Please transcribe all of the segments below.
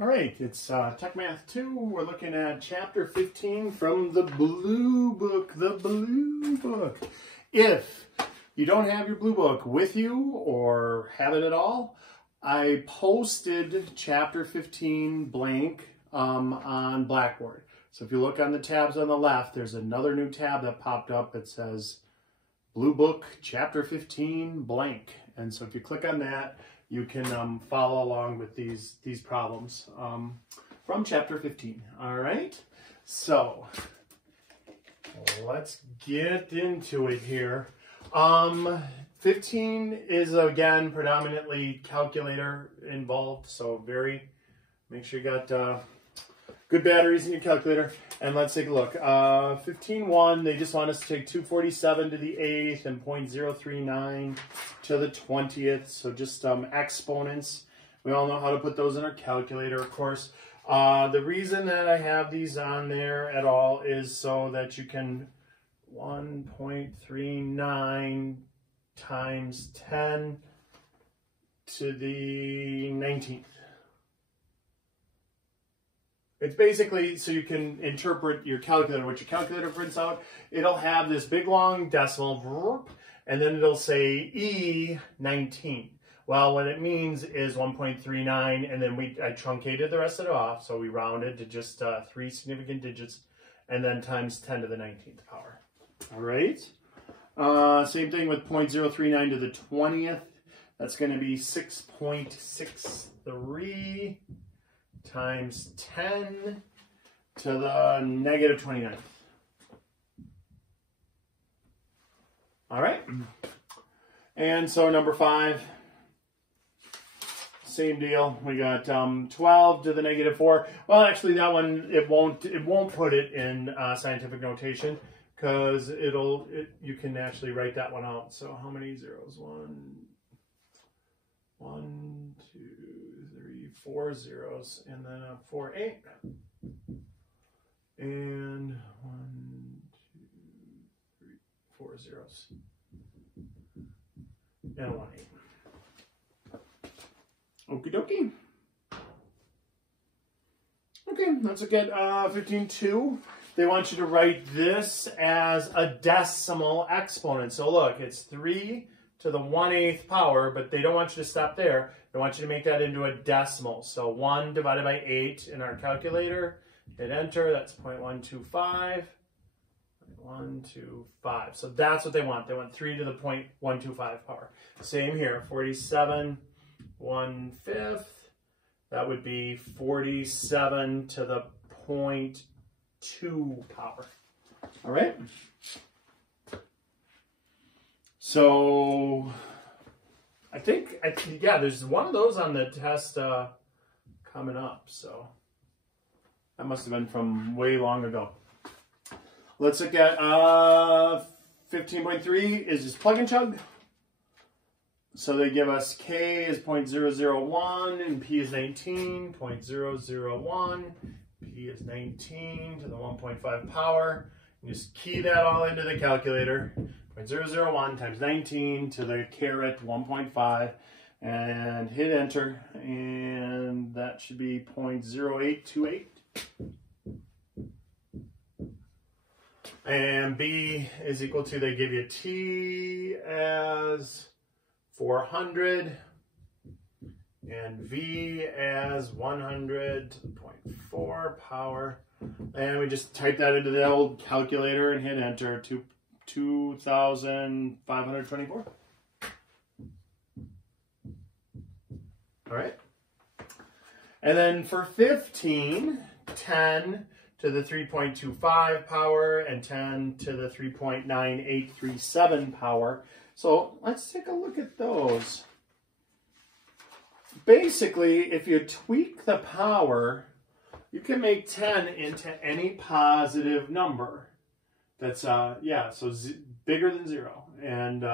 All right, it's Techmath2. We're looking at chapter 15 from the blue book, If you don't have your blue book with you or have it at all, I posted chapter 15 blank on Blackboard. So if you look on the tabs on the left, there's another new tab that popped up that says Blue Book Chapter 15 blank. And so if you click on that, you can follow along with these problems from chapter 15. All right, so let's get into it here. 15 is, again, predominantly calculator involved, so make sure you got good batteries in your calculator. And let's take a look. 15.1, they just want us to take 247 to the 8th and 0.039 to the 20th. So just exponents. We all know how to put those in our calculator, of course. The reason that I have these on there at all is so that you can 1.39 times 10 to the 19th. It's basically so you can interpret your calculator. What your calculator prints out, it'll have this big long decimal, and then it'll say E19. Well, what it means is 1.39, and then I truncated the rest of it off, so we rounded to just 3 significant digits, and then times 10 to the 19th power. All right. Same thing with 0.039 to the 20th. That's going to be 6.63. times 10 to the negative 29th. All right. And so number 5, same deal. We got 12 to the negative 4. Well, actually that one, it won't put it in scientific notation because you can actually write that one out. So how many zeros? 1, 2, 4 zeros, and then a 4, 8, and 1, 2, 3, 4 zeros, and a 1, 8. Okie dokie. Okay, let's look at 15.2. They want you to write this as a decimal exponent. So look, it's 3 to the 1/8 power, but they don't want you to stop there. They want you to make that into a decimal. So 1 divided by 8 in our calculator. Hit enter, that's 0.125. 125. So that's what they want. They want 3 to the 0.125 power. Same here, 47 1/5. That would be 47 to the 0.2 power. All right. So I think, yeah, there's one of those on the test coming up. So that must have been from way long ago. Let's look at 15.3 is just plug and chug. So they give us K is 0.001 and P is 19, 0.001. P is 19 to the 1.5 power. You just key that all into the calculator. 0.001 times 19 to the caret 1.5 and hit enter, and that should be 0.0828. And B is equal to, they give you T as 400 and V as 100.4 power. And we just type that into the old calculator and hit enter to 2,524. All right. And then for 15, 10 to the 3.25 power and 10 to the 3.9837 power. So let's take a look at those. Basically, if you tweak the power, you can make 10 into any positive number. That's, yeah, so bigger than 0. And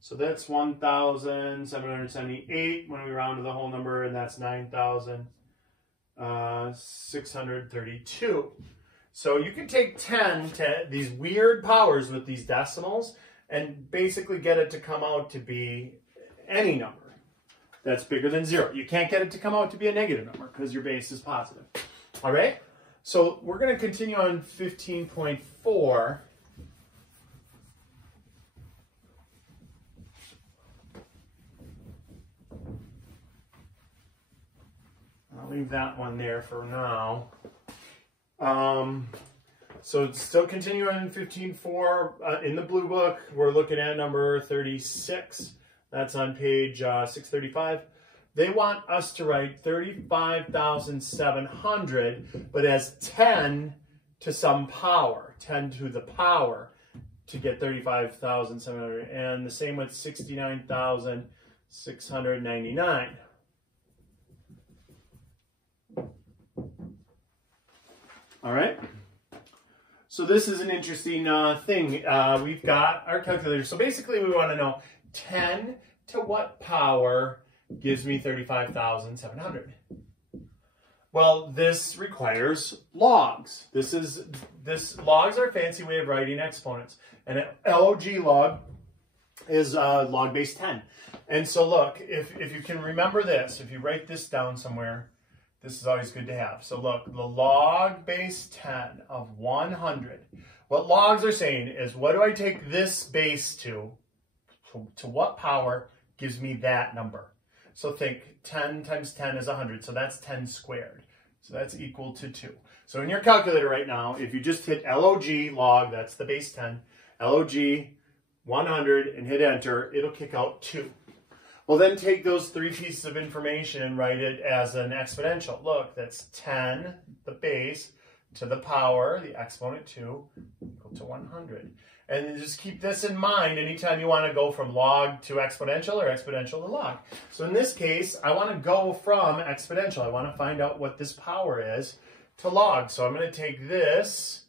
so that's 1,778 when we round to the whole number, and that's 9,632. So you can take 10 to these weird powers with these decimals and basically get it to come out to be any number. that's bigger than 0. You can't get it to come out to be a negative number because your base is positive. All right? So we're going to continue on 15.4. I'll leave that one there for now. So it's still continuing on 15.4 in the blue book. We're looking at number 36. That's on page 635. They want us to write 35,700, but as 10 to some power, 10 to the power, to get 35,700. And the same with 69,699. All right. So this is an interesting thing. We've got our calculator. So basically we want to know 10 to what power gives me 35,700. Well, this requires logs. Logs are a fancy way of writing exponents. And an log log is log base 10. And so look, if you can remember this, if you write this down somewhere, this is always good to have. So look, the log base 10 of 100. What logs are saying is, what do I take this base to what power gives me that number? So think 10 times 10 is 100, so that's 10 squared. So that's equal to 2. So in your calculator right now, if you just hit log, that's the base 10, log 100 and hit enter, it'll kick out 2. Well, then take those 3 pieces of information and write it as an exponential. Look, that's 10, the base, to the power, the exponent 2, equal to 100. And just keep this in mind anytime you want to go from log to exponential or exponential to log. So in this case, I want to go from exponential. I want to find out what this power is to log. So I'm going to take this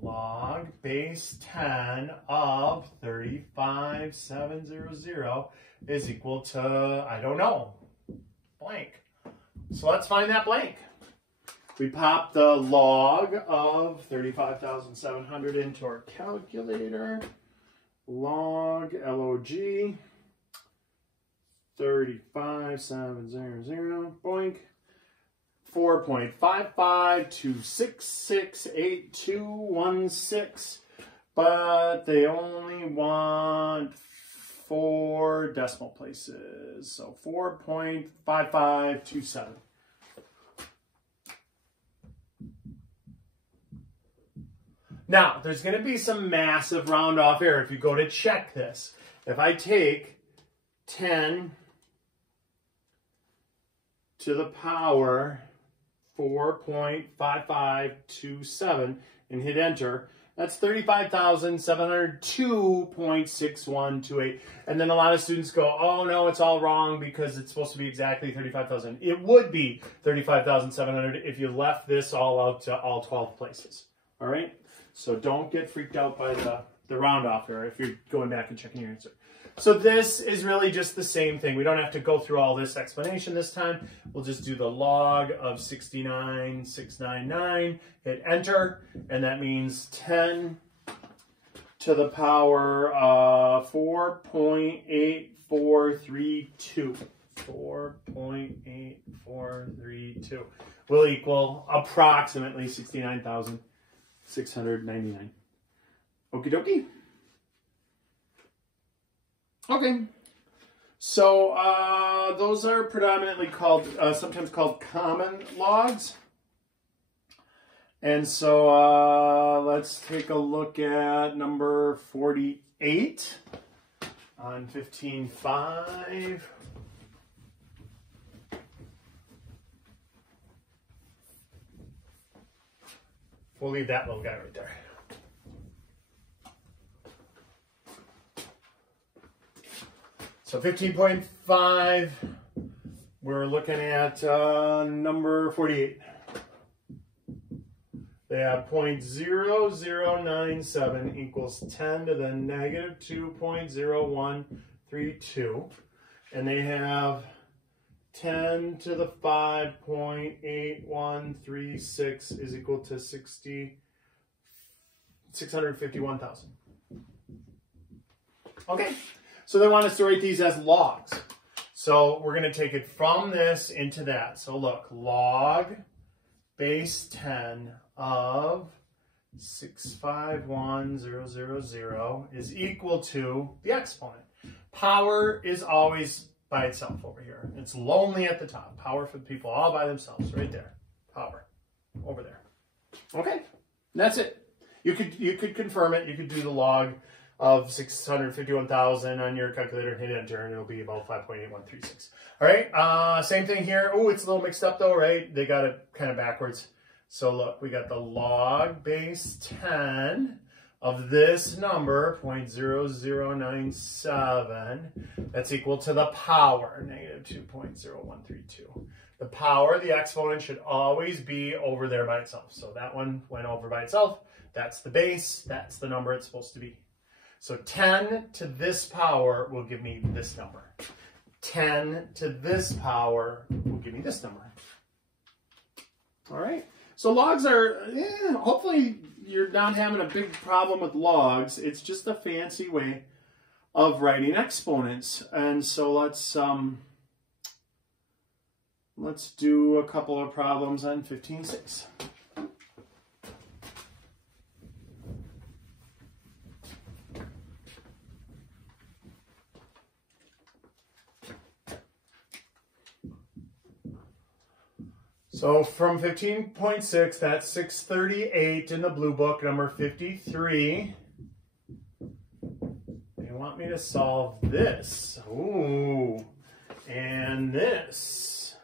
log base 10 of 35,700 is equal to, I don't know, blank. So let's find that blank. We pop the log of 35,700 into our calculator. Log 35,700, boink. 4.5526682216, but they only want 4 decimal places, so 4.5527. Now, there's going to be some massive round off error if you go to check this. If I take 10 to the power 4.5527 and hit enter, that's 35,702.6128. And then a lot of students go, oh no, it's all wrong because it's supposed to be exactly 35,000. It would be 35,700 if you left this all out to all 12 places. All right? So don't get freaked out by the round off error if you're going back and checking your answer. So this is really just the same thing. We don't have to go through all this explanation this time. We'll just do the log of 69,699, hit enter, and that means 10 to the power 4.8432. 4.8432 will equal approximately 69,699. Okie dokie. Okay, so those are predominantly called, sometimes called common logs. And so let's take a look at number 48 on 15.5. We'll leave that little guy right there. So 15.5, we're looking at number 48. They have 0.0097 equals 10 to the negative 2.0132. And they have 10 to the 5.8136 is equal to 651,000. Okay. So they want us to write these as logs. So we're going to take it from this into that. So look, log base 10 of 651,000 is equal to the exponent. Power is always by itself over here. It's lonely at the top. Power for the people all by themselves, right there. Power over there. Okay, that's it. You could confirm it. You could do the log of 651,000 on your calculator and hit enter, and it'll be about 5.8136. All right, same thing here. Oh, it's a little mixed up though, right? They got it kind of backwards. So look, we got the log base 10 of this number, 0.0097. That's equal to the power, negative 2.0132. The power, the exponent, should always be over there by itself. So that one went over by itself. That's the base. That's the number it's supposed to be. So 10 to this power will give me this number. 10 to this power will give me this number. All right. So logs are, hopefully you're not having a big problem with logs. It's just a fancy way of writing exponents. And so let's do a couple of problems on 15.6. So from 15.6, that's 638 in the blue book, number 53. They want me to solve this. Ooh, and this.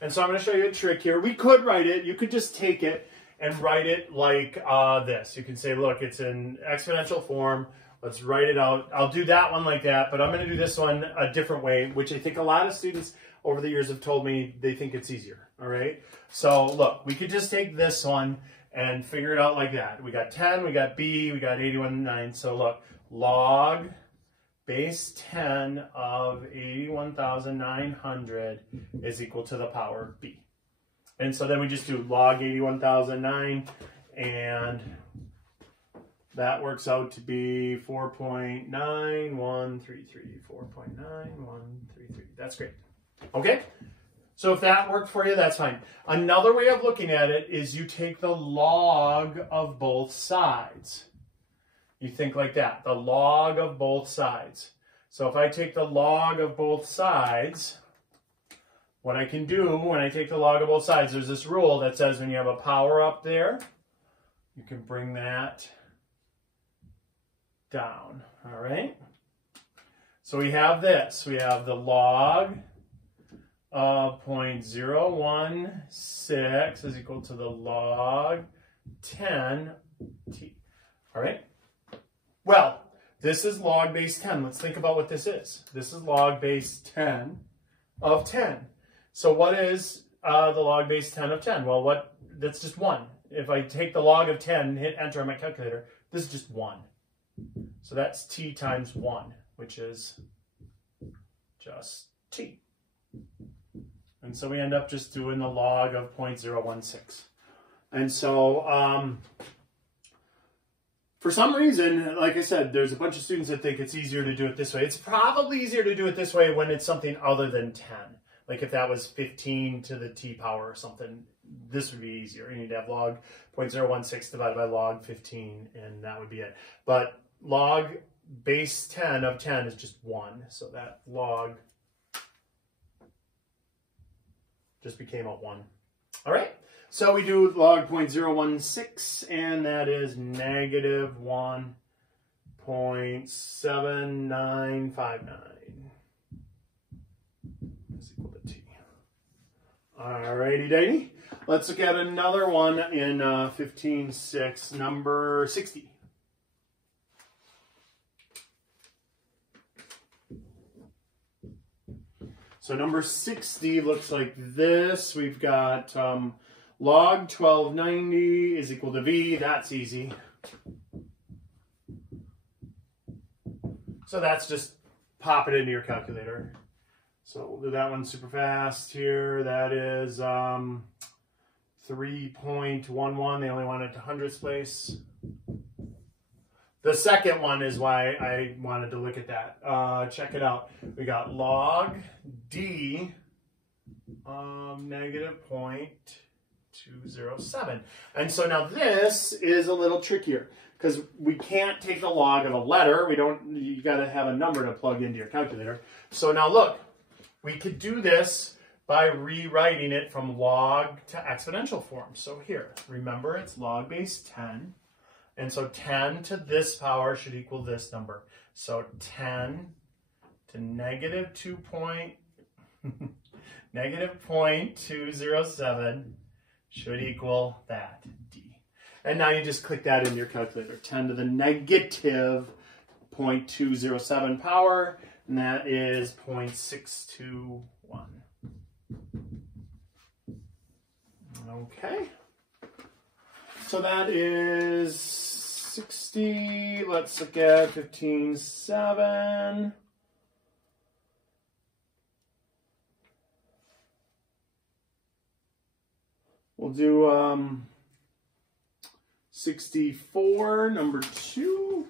And so I'm going to show you a trick here. We could write it. You could just take it and write it like this. You can say, look, it's in exponential form. Let's write it out. I'll do that one like that, but I'm going to do this one a different way, which I think a lot of students over the years have told me they think it's easier. All right. So look, we could just take this one and figure it out like that. We got 10, we got B, we got 81.9. So look, log base 10 of 81,900 is equal to the power B. And so then we just do log 81,009, and that works out to be 4.9133. 4.9133. That's great. Okay? So if that worked for you, that's fine. Another way of looking at it is you take the log of both sides. You think like that, the log of both sides. So if I take the log of both sides, what I can do when I take the log of both sides, there's this rule that says when you have a power up there, you can bring that down. All right? So we have this. We have the log of 0.016 is equal to the log 10t. All right? Well, this is log base 10. Let's think about what this is. This is log base 10 of 10. So what is the log base 10 of 10? Well, that's just 1. If I take the log of 10 and hit enter on my calculator, this is just 1. So that's t times 1, which is just t. And so we end up just doing the log of 0.016. And so for some reason, like I said, there's a bunch of students that think it's easier to do it this way. It's probably easier to do it this way when it's something other than 10. Like if that was 15 to the t power or something, this would be easier. You need to have log 0.016 divided by log 15, and that would be it. But log base 10 of 10 is just 1. So that log just became a 1. All right. So we do log 0.016, and that is negative 1.7959 is equal to t. All righty, Danny. Let's look at another one in 15.6, number 60. So number 60 looks like this. We've got log 1290 is equal to V. That's easy. So that's just pop it into your calculator. So we'll do that one super fast here. That is 3.11. They only want it to hundredths place. The second one is why I wanted to look at that. Check it out. We got log D of -0.207. And so now this is a little trickier because we can't take the log of a letter. You got to have a number to plug into your calculator. So now look, we could do this by rewriting it from log to exponential form. So here, remember it's log base 10. And so 10 to this power should equal this number. So 10 to -0.207 should equal that, D. And now you just click that into your calculator. 10 to the -0.207 power, and that is 0.621. Okay. So that is 60, let's look at 15.7. We'll do 64, number 2.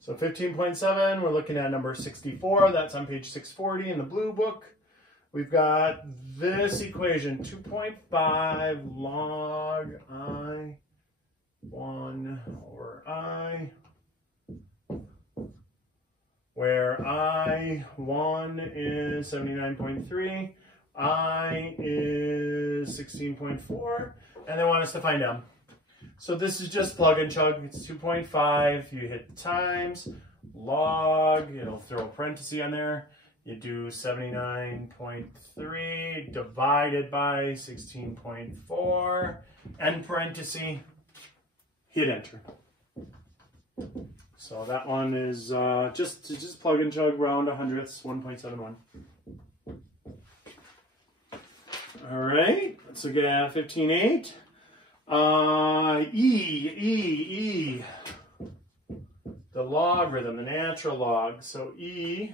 So 15.7, we're looking at number 64. That's on page 640 in the blue book. We've got this equation, 2.5 log I1 over I, where I1 is 79.3, I is 16.4, and they want us to find M. So this is just plug and chug. It's 2.5. You hit times, log, it'll throw a parenthesis on there. You do 79.3 divided by 16.4, end parenthesis, hit enter. So that one is just plug and chug, round 100ths, 1.71. All right, let's look at 15.8. E, the logarithm, the natural log. So E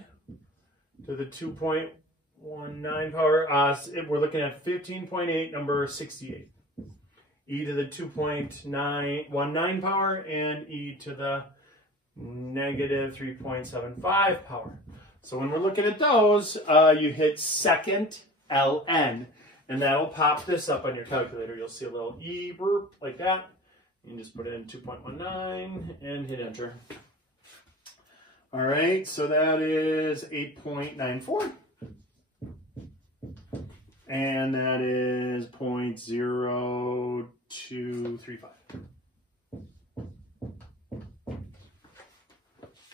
to the 2.19 power, we're looking at 15.8, number 68. E to the 2.919 power and E to the -3.75 power. So when we're looking at those, you hit second ln. And that'll pop this up on your calculator. You'll see a little E burp like that. You can just put in 2.19 and hit enter. All right, so that is 8.94. And that is 0.0235.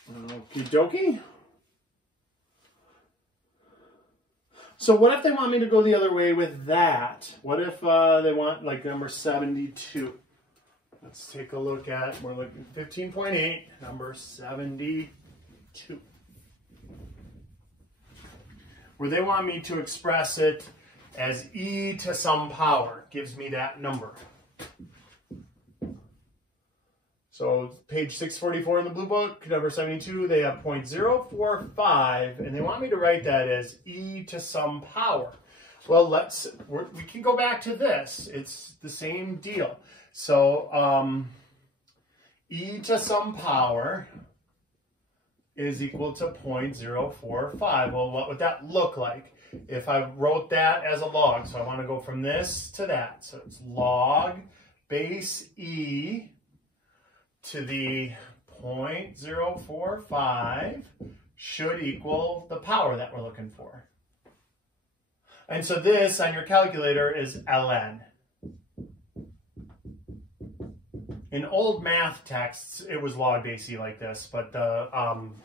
Okie dokie. So what if they want me to go the other way with that? What if they want like number 72? Let's take a look at, we're looking at 15.8, number 72. Where they want me to express it as e to some power, gives me that number. So page 644 in the blue book, number 72, they have 0.045, and they want me to write that as e to some power. Well, we can go back to this. It's the same deal. So e to some power is equal to 0.045. Well, what would that look like if I wrote that as a log? So I want to go from this to that. So it's log base e to the 0.045 should equal the power that we're looking for. And so this on your calculator is ln. In old math texts, it was log base e like this, but the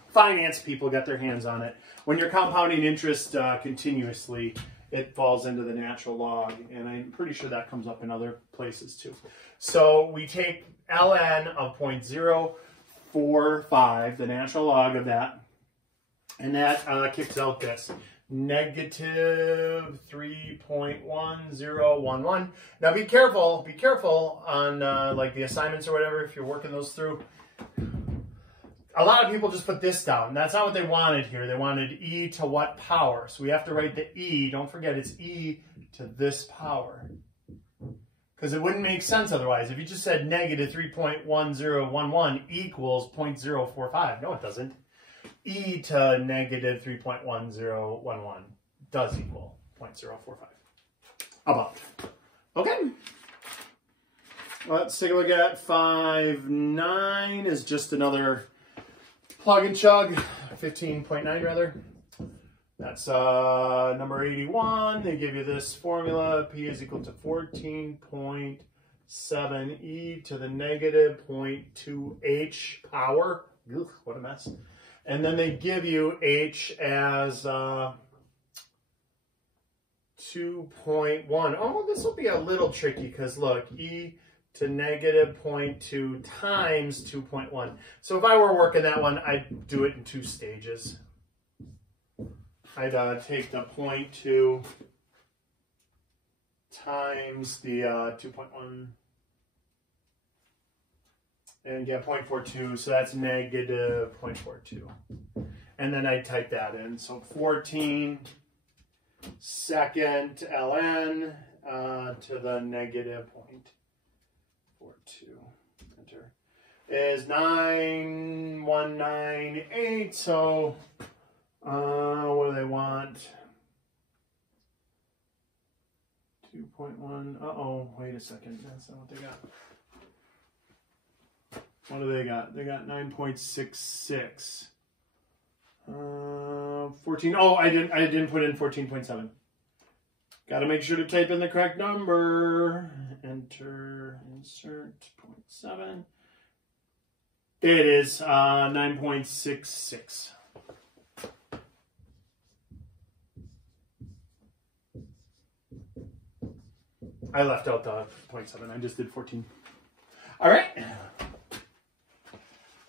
finance people got their hands on it. When you're compounding interest continuously, it falls into the natural log, and I'm pretty sure that comes up in other places too. So we take ln of 0.045, the natural log of that, and that kicks out this. negative 3.1011. Now be careful on like the assignments or whatever, if you're working those through. A lot of people just put this down. That's not what they wanted here. They wanted e to what power? So we have to write the e. Don't forget, it's e to this power. Because it wouldn't make sense otherwise. If you just said negative 3.1011 equals 0.045. No, it doesn't. E to negative 3.1011 does equal 0.045. About. Okay. Let's take a look at 5.9 is just another plug and chug. 15.9 rather. That's number 81. They give you this formula. P is equal to 14.7 e to the negative 0.2 h power. Ugh, what a mess. And then they give you h as 2.1. Oh, this will be a little tricky because look, e to negative 0.2 times 2.1. So if I were working that one, I'd do it in 2 stages. I'd take the 0.2 times the 2.1 and get 0.42, so that's negative 0.42. And then I'd type that in. So 14 second ln to the negative 0.42. Enter. Is 9198, so what do they want? 2.1. Uh-oh, wait a second. That's not what they got. What do they got? They got 9.66. 14. Oh, I didn't put in 14.7. Got to make sure to type in the correct number. Enter, insert 0.7. It is 9.66. I left out the 0.7. I just did 14. All right.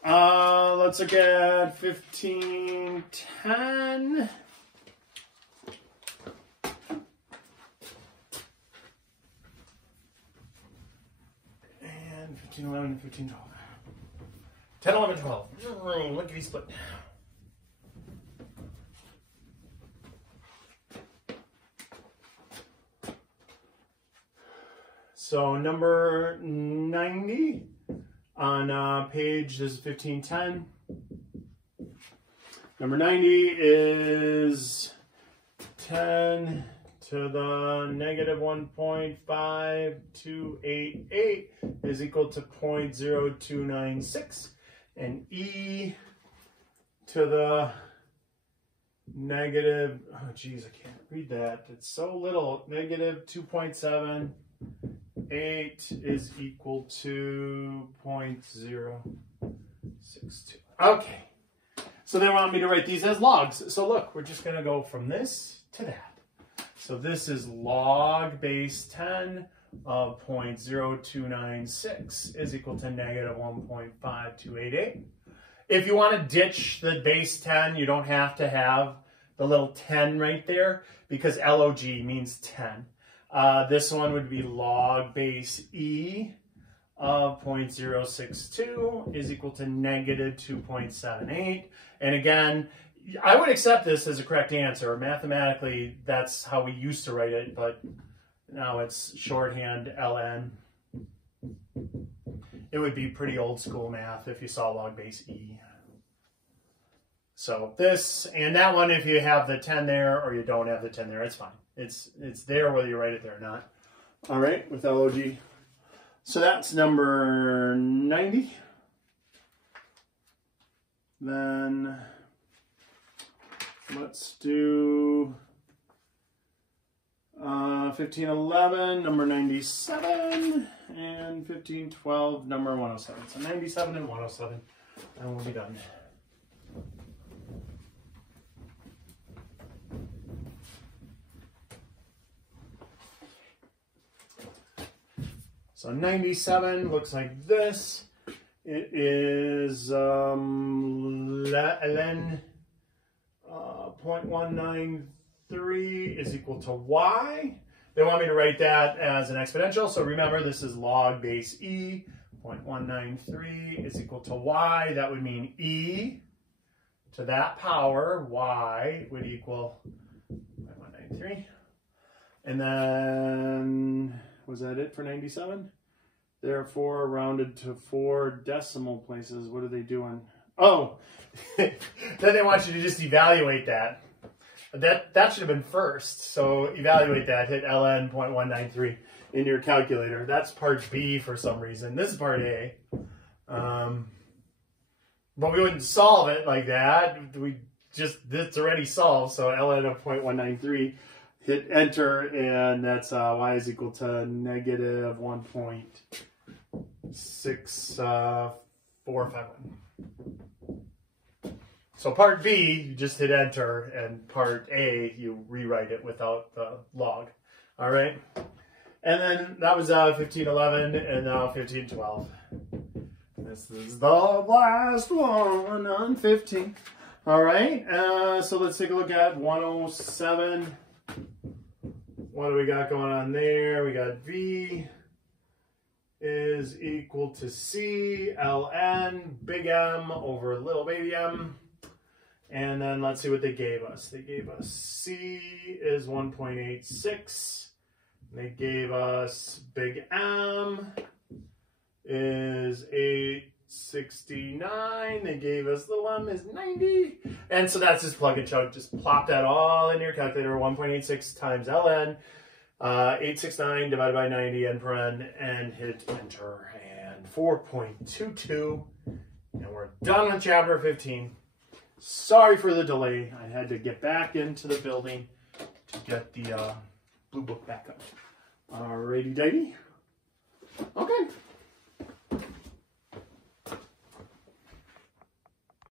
Let's look at 1510. And 1511 and 1512. 10, 11, 12. Look at these split. So number 90 on page, this is 1510. Number 90 is 10 to the negative 1.5288 is equal to 0.0296. And e to the negative, oh geez, I can't read that. It's so little. Negative 2.78 is equal to 0.062. Okay. So they want me to write these as logs. So look, we're just going to go from this to that. So this is log base 10 of 0.0296 is equal to negative 1.5288. If you want to ditch the base 10, you don't have to have the little 10 right there because log means 10. This one would be log base e of 0.062 is equal to negative 2.78. And again, I would accept this as a correct answer. Mathematically, that's how we used to write it, but now it's shorthand ln. It would be pretty old school math if you saw log base e. So this and that one, if you have the 10 there or you don't have the 10 there, it's fine. It's there whether you write it there or not. All right, with log. So that's number 90. Then let's do 1511, number 97, and 1512, number 107. So 97 and 107, and we'll be done. So 97 looks like this. It is ln 0.193 is equal to y. They want me to write that as an exponential. So remember, this is log base e. 0.193 is equal to y. That would mean e to that power, y, would equal 0.193. And then, was that it for 97? Therefore, rounded to 4 decimal places. What are they doing? Oh, then they want you to just evaluate that. That should have been first. So evaluate that, hit ln 0.193 in your calculator. That's part B for some reason. This is part A. But we wouldn't solve it like that. It's already solved. So ln of 0.193, hit enter, and that's y is equal to negative 1.6451. So part B, you just hit enter, and part A, you rewrite it without the log. All right? And then that was 1511, and now 1512. This is the last one on 15. All right, so let's take a look at 107. What do we got going on there? We got V is equal to C, ln, big M over little baby m. And then let's see what they gave us. They gave us C is 1.86. They gave us big M is 869. They gave us little m is 90. And so that's just plug and chug. Just plop that all in your calculator. 1.86 times ln. 869 divided by 90 n per n, and hit enter. And 4.22. And we're done with chapter 15. Sorry for the delay. I had to get back into the building to get the blue book back up. Alrighty, dighty. Okay.